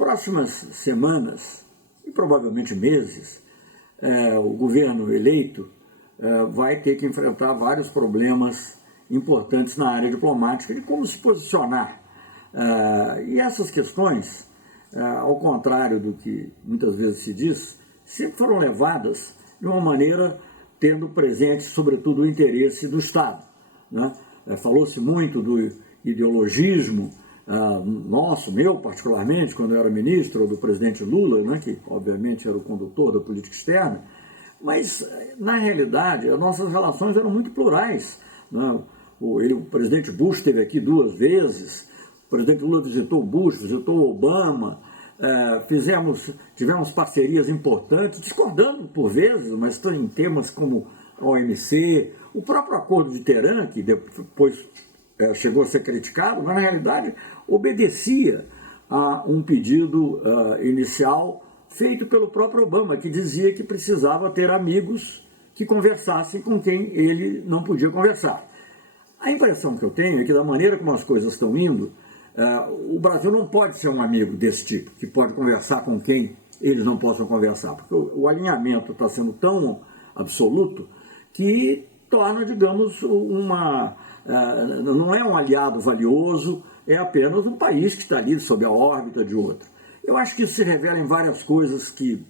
próximas semanas e provavelmente meses, o governo eleito vai ter que enfrentar vários problemas importantes na área diplomática de como se posicionar. E essas questões, ao contrário do que muitas vezes se diz, sempre foram levadas de uma maneira tendo presente, sobretudo, o interesse do Estado, né? Falou-se muito do ideologismo meu particularmente, quando eu era ministro, ou do presidente Lula, né, que obviamente era o condutor da política externa, mas, na realidade, as nossas relações eram muito plurais, né? O presidente Bush esteve aqui 2 vezes, o presidente Lula visitou Bush, visitou Obama, tivemos parcerias importantes, discordando por vezes, mas em temas como a OMC, o próprio Acordo de Teherã, que depois chegou a ser criticado, mas na realidade obedecia a um pedido inicial feito pelo próprio Obama, que dizia que precisava ter amigos que conversassem com quem ele não podia conversar. A impressão que eu tenho é que, da maneira como as coisas estão indo, o Brasil não pode ser um amigo desse tipo, que pode conversar com quem eles não possam conversar, porque o alinhamento está sendo tão absoluto que torna, digamos, não é um aliado valioso, é apenas um país que está ali sob a órbita de outro. Eu acho que isso se revela em várias coisas que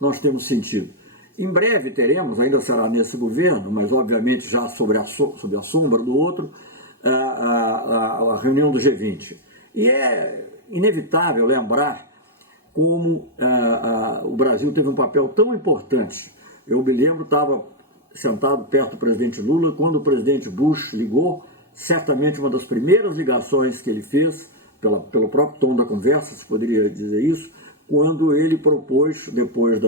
nós temos sentido. Em breve teremos, ainda será nesse governo, mas obviamente já sob a sombra do outro, a reunião do G20. E é inevitável lembrar como o Brasil teve um papel tão importante. Eu me lembro, estava sentado perto do presidente Lula, quando o presidente Bush ligou, certamente uma das primeiras ligações que ele fez, pelo próprio tom da conversa, se poderia dizer isso, quando ele propôs, depois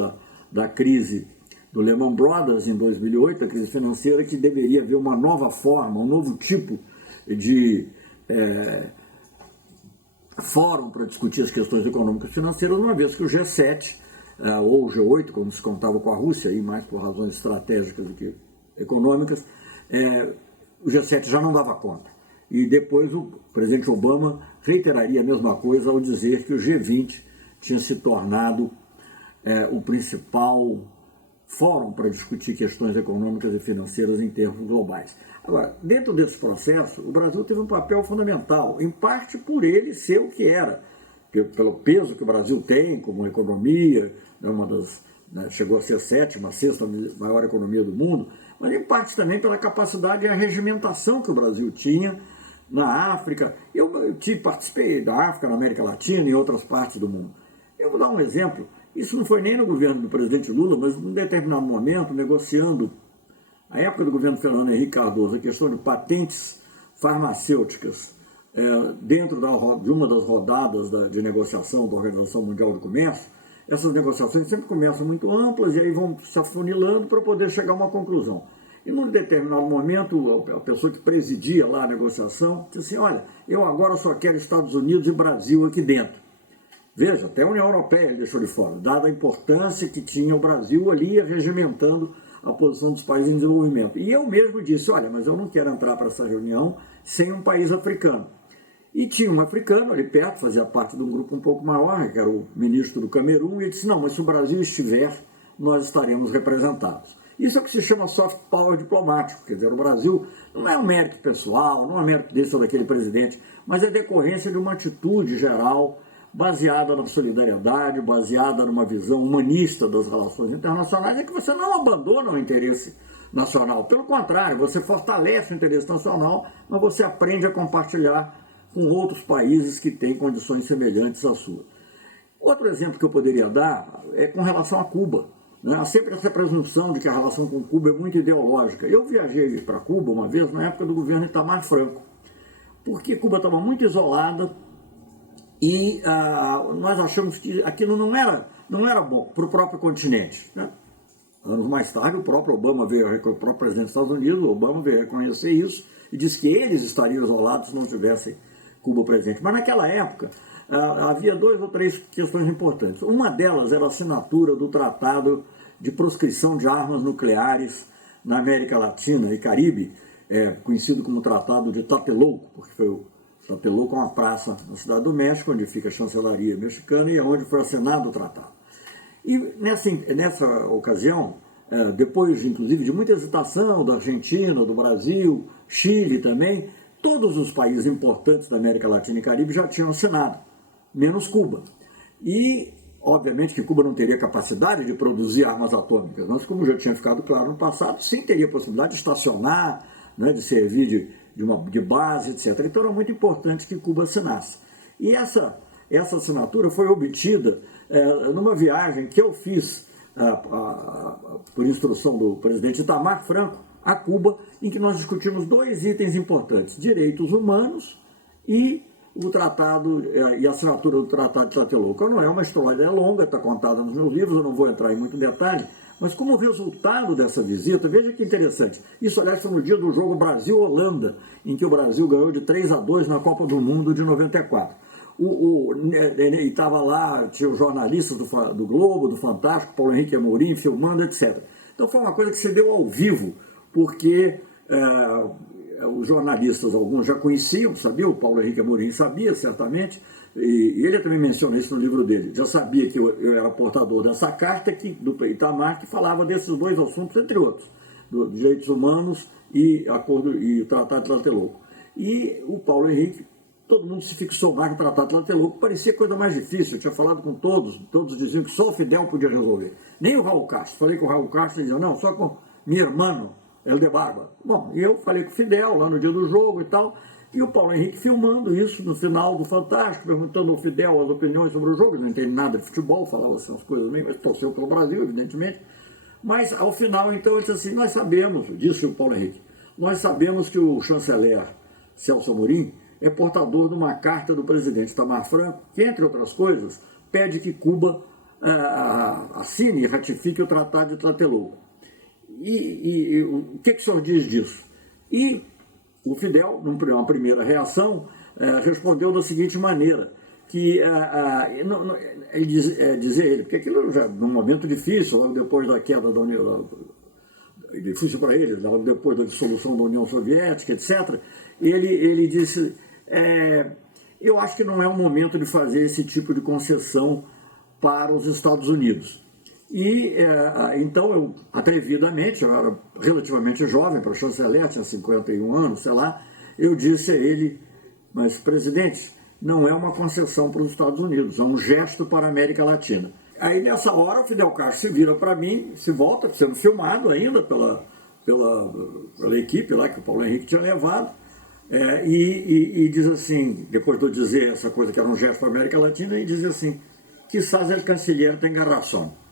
da crise do Lehman Brothers em 2008, a crise financeira, que deveria haver uma nova forma, um novo tipo de fórum para discutir as questões econômicas e financeiras, uma vez que o G7, ou o G8, como se contava com a Rússia, aí mais por razões estratégicas do que econômicas, o G7 já não dava conta. E depois o presidente Obama reiteraria a mesma coisa ao dizer que o G20 tinha se tornado o principal fórum para discutir questões econômicas e financeiras em termos globais. Agora, dentro desse processo, o Brasil teve um papel fundamental, em parte por ele ser o que era, pelo peso que o Brasil tem como economia, chegou a ser a 7ª, 6ª maior economia do mundo, mas em parte também pela capacidade e a regimentação que o Brasil tinha na África. Eu participei da África, na América Latina e em outras partes do mundo. Eu vou dar um exemplo. Isso não foi nem no governo do presidente Lula, mas em determinado momento, negociando, na época do governo Fernando Henrique Cardoso, a questão de patentes farmacêuticas dentro de uma das rodadas de negociação da Organização Mundial do Comércio. Essas negociações sempre começam muito amplas e aí vão se afunilando para poder chegar a uma conclusão. E num determinado momento, a pessoa que presidia lá a negociação disse assim: olha, eu agora só quero Estados Unidos e Brasil aqui dentro. Veja, até a União Europeia ele deixou de fora, dada a importância que tinha o Brasil ali regimentando a posição dos países em desenvolvimento. E eu mesmo disse: olha, mas eu não quero entrar para essa reunião sem um país africano. E tinha um africano ali perto, fazia parte de um grupo um pouco maior, que era o ministro do Camerun, e ele disse: não, mas se o Brasil estiver, nós estaremos representados. Isso é o que se chama soft power diplomático, quer dizer, o Brasil não é um mérito pessoal, não é um mérito desse ou daquele presidente, mas é decorrência de uma atitude geral baseada na solidariedade, baseada numa visão humanista das relações internacionais, é que você não abandona o interesse nacional. Pelo contrário, você fortalece o interesse nacional, mas você aprende a compartilhar com outros países que têm condições semelhantes à sua. Outro exemplo que eu poderia dar é com relação a Cuba. Há sempre essa presunção de que a relação com Cuba é muito ideológica. Eu viajei para Cuba uma vez na época do governo Itamar Franco, porque Cuba estava muito isolada e nós achamos que aquilo não era bom para o próprio continente, né? Anos mais tarde, o próprio presidente dos Estados Unidos, Obama, veio reconhecer isso e disse que eles estariam isolados se não tivessem Cuba presente. Mas naquela época havia 2 ou 3 questões importantes. Uma delas era a assinatura do Tratado de Proscrição de Armas Nucleares na América Latina e Caribe, conhecido como Tratado de Tlatelolco, porque Tlatelolco é uma praça na Cidade do México, onde fica a chancelaria mexicana e é onde foi assinado o tratado. E nessa ocasião, depois inclusive de muita hesitação da Argentina, do Brasil, Chile também, todos os países importantes da América Latina e Caribe já tinham assinado, menos Cuba. E, obviamente, que Cuba não teria capacidade de produzir armas atômicas, mas, como já tinha ficado claro no passado, sim teria possibilidade de estacionar, né, de servir de base, etc. Então, era muito importante que Cuba assinasse. E essa assinatura foi obtida numa viagem que eu fiz por instrução do presidente Itamar Franco a Cuba, em que nós discutimos dois itens importantes: direitos humanos e o tratado e a assinatura do Tratado de Tlatelolco. Não é uma história longa, está contada nos meus livros, eu não vou entrar em muito detalhe, mas como resultado dessa visita, veja que interessante, isso aliás foi no dia do jogo Brasil-Holanda, em que o Brasil ganhou de 3-2 na Copa do Mundo de 94. E estava lá, tinha os jornalistas do Globo, do Fantástico, Paulo Henrique Amorim, filmando, etc. Então foi uma coisa que se deu ao vivo, porque os jornalistas, alguns já conheciam, sabiam, o Paulo Henrique Amorim sabia certamente, e ele também menciona isso no livro dele, já sabia que eu era portador dessa carta do Itamar, que falava desses dois assuntos, entre outros, dos direitos humanos e o Tratado de Tlatelolco. E o Paulo Henrique, todo mundo se fixou mais no Tratado de Tlatelolco, parecia coisa mais difícil, eu tinha falado com todos diziam que só o Fidel podia resolver, nem o Raul Castro. Falei com o Raul Castro e dizia, não, só com meu irmão, Eldebarba. Bom, eu falei com o Fidel lá no dia do jogo e tal, e o Paulo Henrique filmando isso no final do Fantástico, perguntando ao Fidel as opiniões sobre o jogo. Ele não entende nada de futebol, falava assim as coisas meio, mas torceu pelo Brasil, evidentemente. Mas ao final, então, ele disse assim, nós sabemos, disse o Paulo Henrique, nós sabemos que o chanceler Celso Amorim é portador de uma carta do presidente Itamar Franco, que, entre outras coisas, pede que Cuba assine e ratifique o Tratado de Tlatelolco. E o que o senhor diz disso? E o Fidel, numa primeira reação, respondeu da seguinte maneira, que dizer ele, porque aquilo já num momento difícil, logo depois da queda da União, difícil para ele, logo depois da dissolução da União Soviética, etc., ele disse, eu acho que não é o momento de fazer esse tipo de concessão para os Estados Unidos. E então eu, atrevidamente, eu era relativamente jovem para chanceler, tinha 51 anos, sei lá, eu disse a ele, mas presidente, não é uma concessão para os Estados Unidos, é um gesto para a América Latina. Aí nessa hora o Fidel Castro se vira para mim, se volta, sendo filmado ainda pela equipe lá que o Paulo Henrique tinha levado, e diz assim, depois de eu dizer essa coisa que era um gesto para a América Latina, e diz assim, quizás el canciller tenga razão.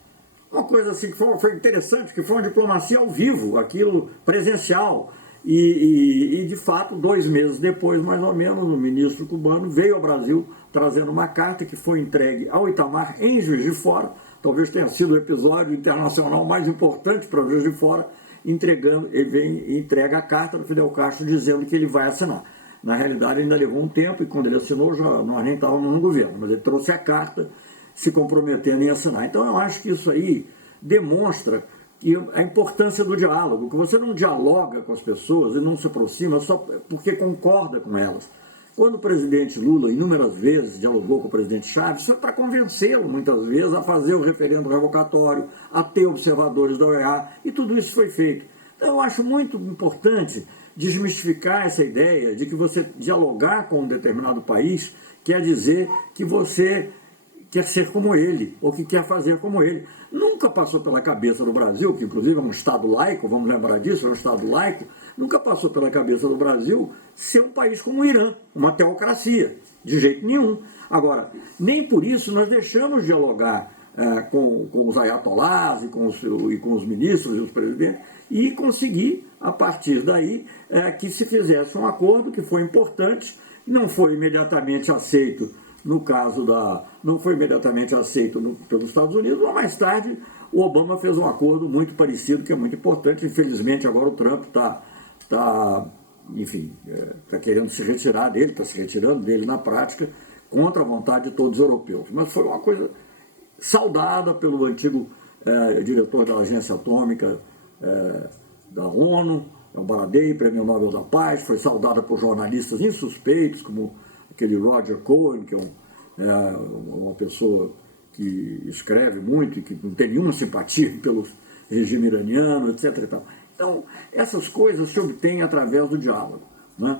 Uma coisa assim que foi interessante, que foi uma diplomacia ao vivo, aquilo presencial. E de fato, 2 meses depois, mais ou menos, o ministro cubano veio ao Brasil trazendo uma carta que foi entregue ao Itamar em Juiz de Fora, talvez tenha sido o episódio internacional mais importante para Juiz de Fora, ele vem e entrega a carta do Fidel Castro dizendo que ele vai assinar. Na realidade, ainda levou um tempo, e quando ele assinou, nós nem estávamos no governo, mas ele trouxe a carta se comprometendo em assinar. Então eu acho que isso aí demonstra que a importância do diálogo, que você não dialoga com as pessoas e não se aproxima só porque concorda com elas. Quando o presidente Lula inúmeras vezes dialogou com o presidente Chaves, foi para convencê-lo muitas vezes a fazer o referendo revocatório, a ter observadores da OEA, e tudo isso foi feito. Então eu acho muito importante desmistificar essa ideia de que você dialogar com um determinado país quer dizer que você quer ser como ele, ou que quer fazer como ele. Nunca passou pela cabeça do Brasil, que inclusive é um Estado laico, vamos lembrar disso, é um Estado laico, nunca passou pela cabeça do Brasil ser um país como o Irã, uma teocracia, de jeito nenhum. Agora, nem por isso nós deixamos de dialogar com os ayatolás e com os ministros e os presidentes, e conseguir, a partir daí, que se fizesse um acordo que foi importante, não foi imediatamente aceito não foi imediatamente aceito pelos Estados Unidos, mas mais tarde o Obama fez um acordo muito parecido, que é muito importante. Infelizmente agora o Trump está querendo se retirar dele, está se retirando dele na prática, contra a vontade de todos os europeus. Mas foi uma coisa saudada pelo antigo diretor da Agência Atômica da ONU, é um Baradei, Prêmio Nobel da Paz, foi saudada por jornalistas insuspeitos, como aquele Roger Cohen, que é uma pessoa que escreve muito e que não tem nenhuma simpatia pelo regime iraniano, etc. E tal. Então, essas coisas se obtêm através do diálogo, né?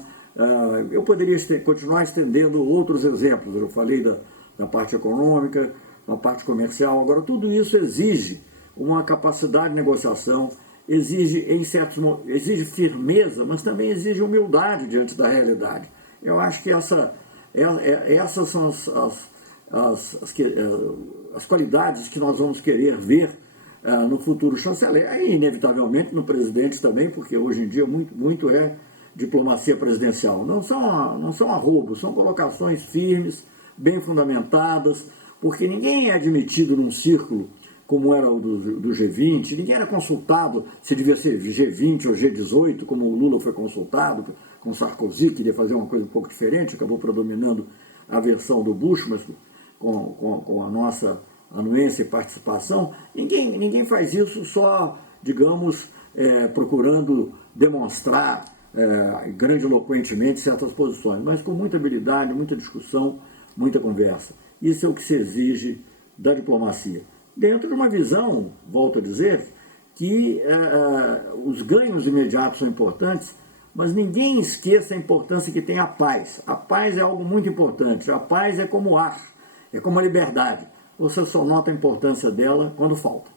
Eu poderia continuar estendendo outros exemplos. Eu falei da parte econômica, da parte comercial. Agora, tudo isso exige uma capacidade de negociação, exige firmeza, mas também exige humildade diante da realidade. Eu acho que essas são as qualidades que nós vamos querer ver no futuro chanceler, e inevitavelmente no presidente também, porque hoje em dia muito é diplomacia presidencial. Não são arroubos, são colocações firmes, bem fundamentadas, porque ninguém é admitido num círculo como era o do G20, ninguém era consultado se devia ser G20 ou G18, como o Lula foi consultado, com Sarkozy, queria fazer uma coisa um pouco diferente, acabou predominando a versão do Bush, mas com a nossa anuência e participação. Ninguém faz isso só, digamos, procurando demonstrar grandiloquentemente certas posições, mas com muita habilidade, muita discussão, muita conversa. Isso é o que se exige da diplomacia. Dentro de uma visão, volto a dizer, que os ganhos imediatos são importantes, mas ninguém esqueça a importância que tem a paz. A paz é algo muito importante. A paz é como o ar, é como a liberdade. Você só nota a importância dela quando falta.